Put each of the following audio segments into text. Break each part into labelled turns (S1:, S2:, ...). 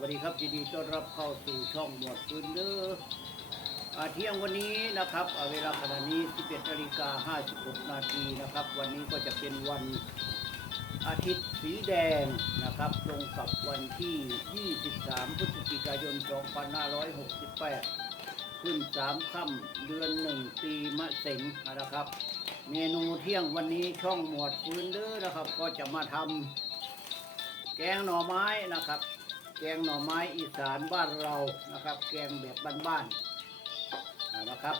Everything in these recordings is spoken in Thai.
S1: วัสดีครับยินดีต้อนรับเข้าสู่ช่องหมวดปืนเด้ออาเที่ยงวันนี้นะครับเวลาขณะนี้ 11นาฬิกา56นาทีนะครับ วันนี้ก็จะเป็นวันอาทิตย์สีแดงนะครับ ตรงกับวันที่ 23 พฤศจิกายน 2568 ขึ้น 3ค่ำเดือน 1 ปีมะเส็งนะครับ เมนูเที่ยงวันนี้ช่องหมวดปืนเด้อนะครับ ก็จะมาทำแกงหน่อไม้นะครับ แกงหน่อไม้อีสานบ้านเรานะครับ แกงแบบบ้านๆนะครับ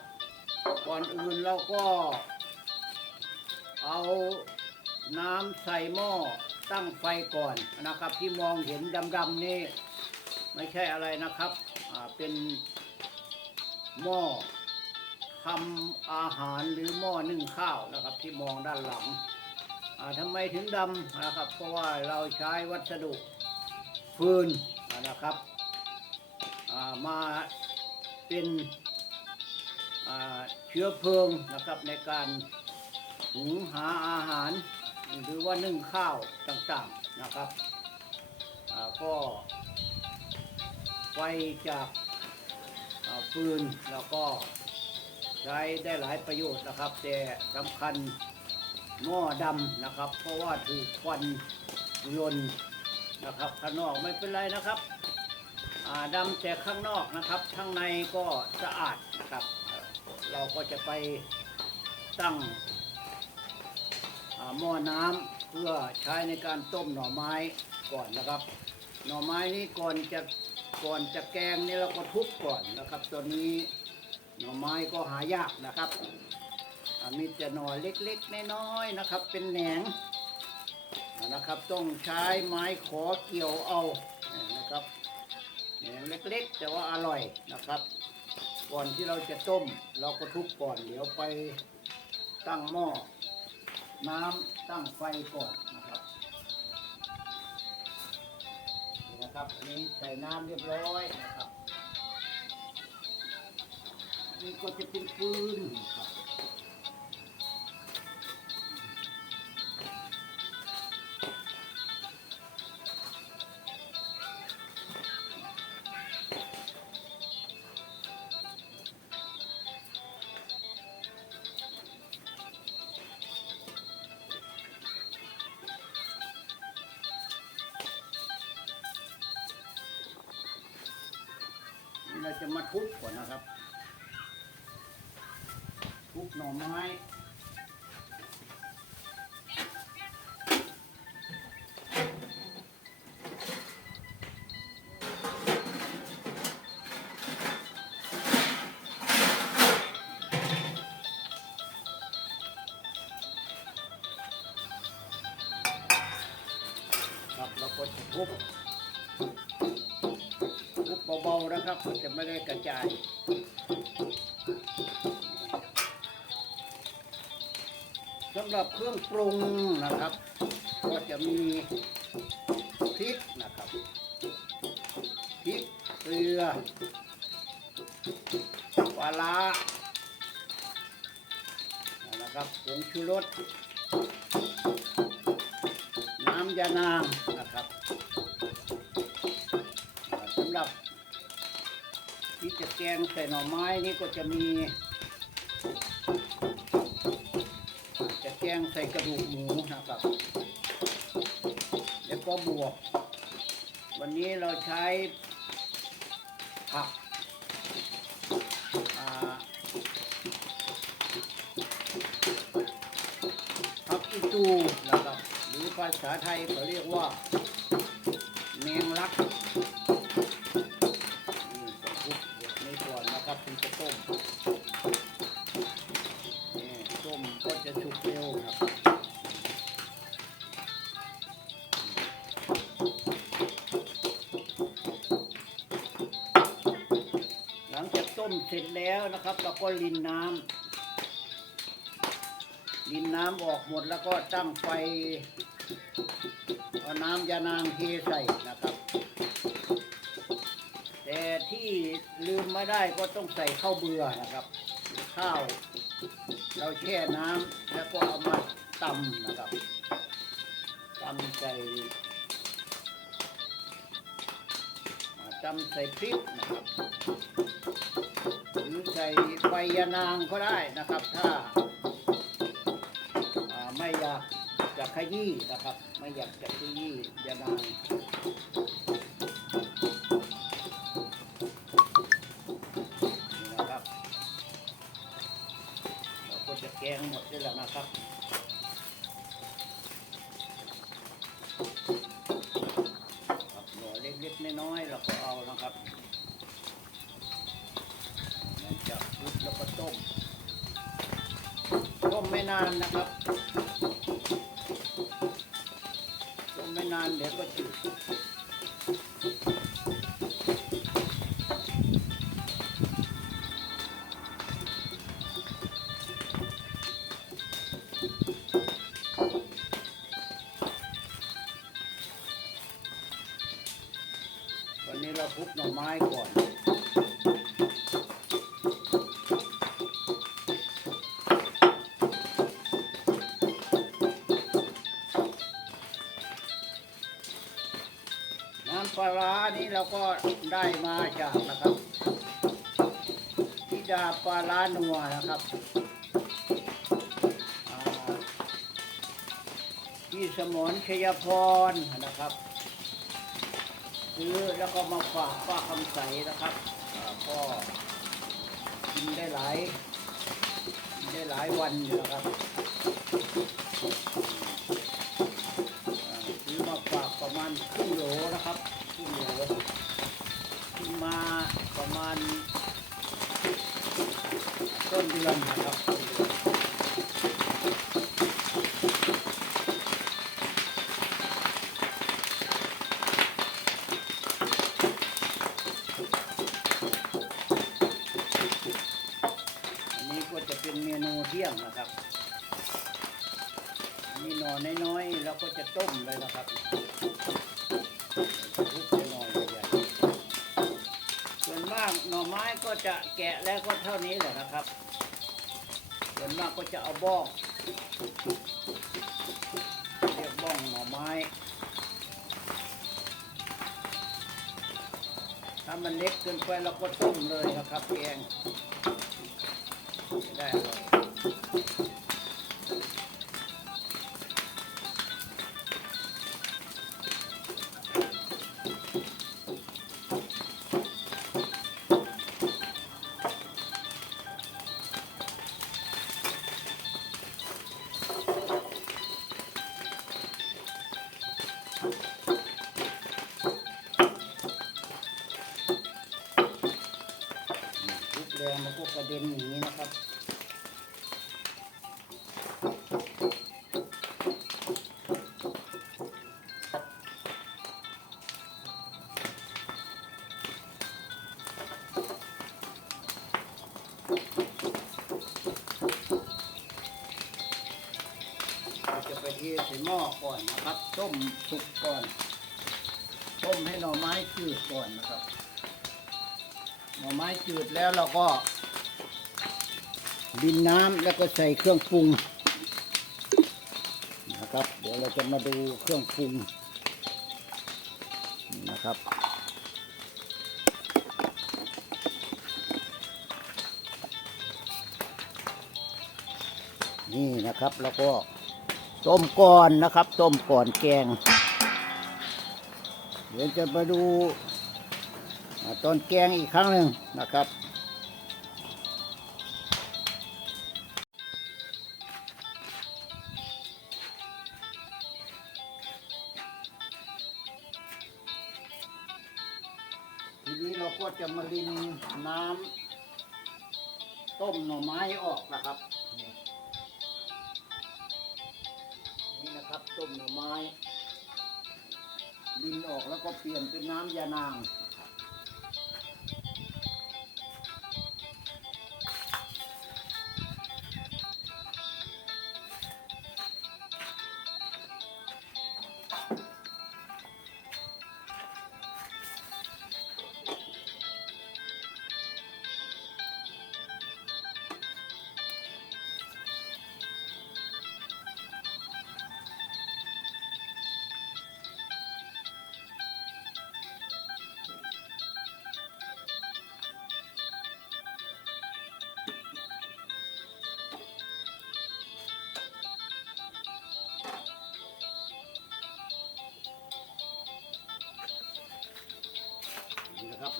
S1: ก่อนอื่นเราก็ เอาน้ำใส่หม้อตั้งไฟก่อนนะครับ ที่มองเห็นดำๆนี่ไม่ใช่อะไรนะครับเป็นหม้อทำอาหารหรือหม้อนึ่งข้าวนะครับ ที่มองด้านหลังทำไมถึงดำนะครับ เพราะว่าเราใช้วัสดุ ฟืนนะครับมาเป็นเชื้อเพลิงนะครับในการหุงหาอาหาร หรือว่านึ่งข้าวต่างๆนะครับก็ไฟจากฟืนแล้วก็ใช้ได้หลายประโยชน์นะครับ แต่สำคัญหม้อดำนะครับ เพราะว่าถูกควันลน นะครับข้างนอกไม่เป็นไรนะครับอ่าดำแต่ข้างนอกนะครับข้างในก็สะอาดนะครับ เราก็จะไปตั้งหม้อน้ำเพื่อใช้ในการต้มหน่อไม้ก่อนนะครับ หน่อไม้นี้ก่อนจะก่อนจะแกงนี่เราก็ทุบก่อนนะครับตัวนี้หน่อไม้ก็หายากนะครับมีแต่หน่อเล็กๆน้อยๆนะครับ เป็นแหนง นะครับต้องใช้ไม้ขอเกี่ยวเอานะครับแหนงเล็กๆ แต่ว่าอร่อยนะครับ ก่อนที่เราจะต้ม เราก็ทุบก่อนเดี๋ยวไปตั้งหม้อน้ำตั้งไฟก่อนนะครับนี่นะครับอันนี้ใส่น้ำเรียบร้อยนะครับนนี่ก็จะเป็นฟืนครับ จะมาทุบก่อนนะครับ ทุบหน่อไม้ครับเราก็จะทุบทุบเบาๆนะครับมันจะไม่ได้กระจายสำหรับเครื่องปรุงนะครับ ก็จะมีพริกนะครับพริกเกลือปลาร้านะครับผงชูรสน้ำยานางนะครับสำหรับ จะแกงใส่หน่อไม้นี่ก็จะมี จะแกงใส่กระดูกหมูนะครับ แล้วก็บวก วันนี้เราใช้ผักอ่าผักอีตูนะครับ หรือภาษาไทยเขาเรียกว่า แมงลัก จะสุกเร็วครับหลังจากต้มเสร็จแล้วนะครับเราก็ลินน้ำลินน้ำออกหมดแล้วก็ตั้งไฟเอาน้ำยานางเทใส่นะครับ แต่ที่ลืมไม่ได้ก็ต้องใส่ข้าวเบื่อนะครับ ข้าว เราแช่น้ำแล้วก็เอามาตำนะครับตำใส่ตำใส่พริกนะครับหรือใส่ใบยะนางก็ได้นะครับ ถ้าาไม่อยากจะขยี้นะครับ ไม่อยากจะขยี้ยะนาง ก็จะแกงหมดได้แล้วนะครับครับหัวเล็กๆน้อยๆเราก็เอานะครับหลังจากคลุกแล้วก็ต้ม ต้มไม่นานนะครับ ต้มไม่นานเดี๋ยวก็จืด วันนี้เราคลุกหน่อไม้ก่อนน้ำปลานี้เราก็ได้มาจากนะครับทิดาปลาร้านัวนะครับที่สมรชัยพรนะครับ ซื้อแล้วก็มาฝากป้าคำใสนะครับอ่าก็กินได้หลายกินได้หลายวันอยู่นะครับซื้อมาฝากประมาณครึ่งโหลนะครับครึ่งโหลซื้อมาประมาณต้นเดือนนะครับ ไม้ก็จะแกะแล้วก็เท่านี้แหละนะครับส่วนมากก็จะเอาบ้องเรียกบ้องหน่อไม้ถ้ามันเล็กเกินไปเราก็ต้มเลยนะครับแกงได้เลย ทใส่หม้อก่อนนะครับต้มสุกก่อนต้มให้หน่อไม้จืดก่อนนะครับ หน่อไม้จืดแล้วเราก็ดินน้ำแล้วก็ใส่เครื่องปรุงนะครับ เดี๋ยวเราจะมาดูเครื่องปรุงนะครับนี่นะครับแล้วก็ ต้มก่อนนะครับ ต้มก่อนแกง เดี๋ยวจะมาดูต้นแกงอีกครั้งหนึ่งนะครับทีนี้เราก็จะมารินน้ำต้มหน่อไม้ออกนะครับ ต้มหน่อไม้ ดินออกแล้วก็เปลี่ยนเป็นน้ำยานาง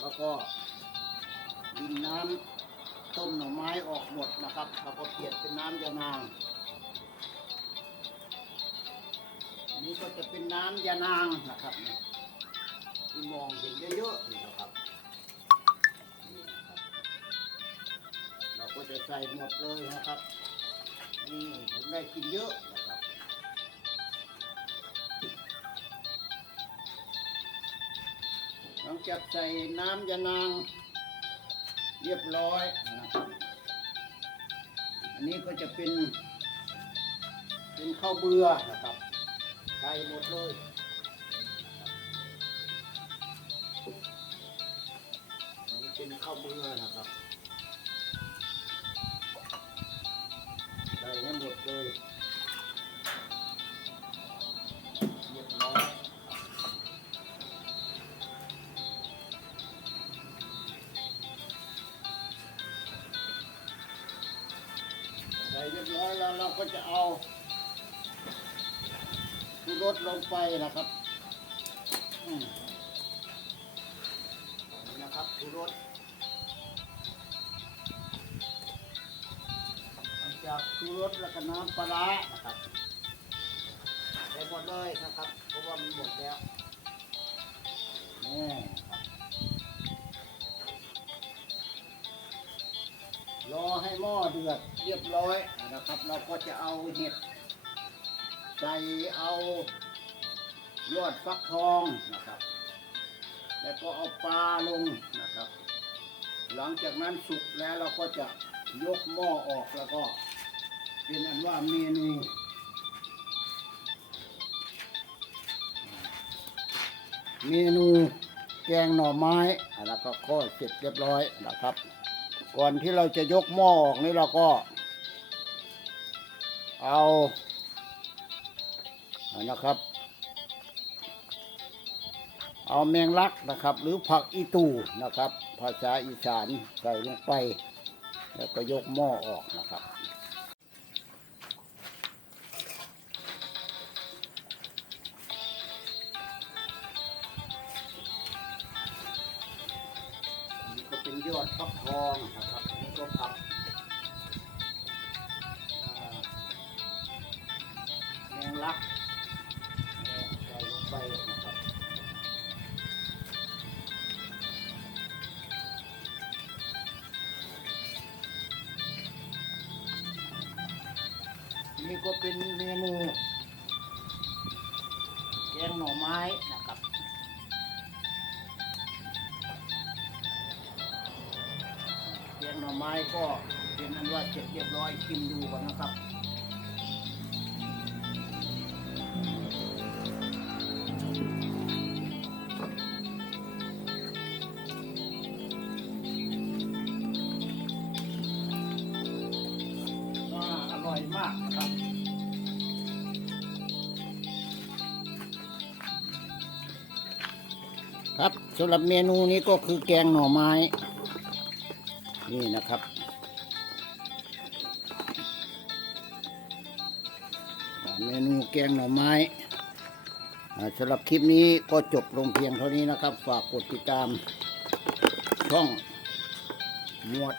S1: แล้วก็ดินน้ำต้มหน่อไม้ออกหมดนะครับเราก็เปลี่ยนเป็นน้ำยานางอันนี้ก็จะเป็นน้ำยานางนะครับที่มองเห็นเยอะๆนี่นะครับนี่นะครับเราก็จะใส่หมดเลยนะครับนี่ผมได้กินเยอะ จะใส่น้ำยานาง เรียบร้อยนะครับอันนี้ก็จะเป็น เป็นข้าวเบื่อนะครับใส่หมดเลยเป็นข้าวเบื่อนะครับ เราก็จะเอาชูรสลงไปนะครับนี่นะครับชูรสจากชูรสแล้วก็น้ำปลาร้านะครับใส่หมดเลยนะครับ เพราะว่ามันหมดแล้วนี่ครับรอให้หม้อเดือดเรียบร้อย นะครับ เราก็จะเอาเห็ดใส่เอายอดฟักทองนะครับ แล้วก็เอาปลาลงนะครับ หลังจากนั้นสุกแล้วเราก็จะยกหม้อออกแล้วก็ เป็นอันว่าเมนูเมนูแกงหน่อไม้แล้วก็ข้อเสร็จเรียบร้อยนะครับ ก่อนที่เราจะยกหม้อออกนี่เราก็ เอาเอานะครับ เอาแมงลักนะครับ หรือผักอีตูนะครับ ภาษาอีสานใส่ลงไป แล้วก็ยกหม้อออกนะครับ ก็เป็นเมนูแกงหน่อไม้นะครับแกงหน่อไม้ก็เป็นอันว่าเสร็จเรียบร้อยชิมดูก่อนนะครับ ครับสำหรับเมนูนี้ก็คือแกงหน่อไม้ นี่นะครับ เมนูแกงหน่อไม้อ่สำหรับคลิปนี้ก็จบลงเพียงเท่านี้นะครับ ฝากกดติดตาม ช่องหมวด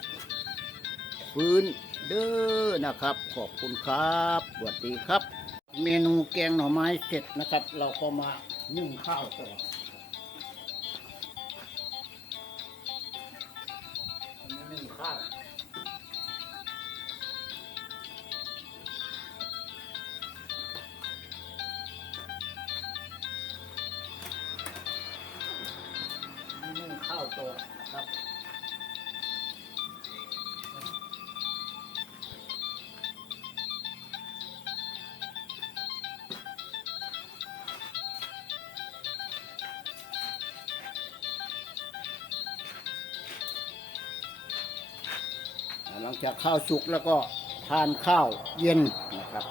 S1: ฟื้นเด้อนะครับ ขอบคุณครับสวัสดีครับ เมนูแกงหน่อไม้เสร็จนะครับ เราก็มานึ่งข้าวต่อ นี้นึ่งข้าวนะครับหลังจากข้าวสุกแล้วก็ทานข้าวเย็นนะครับ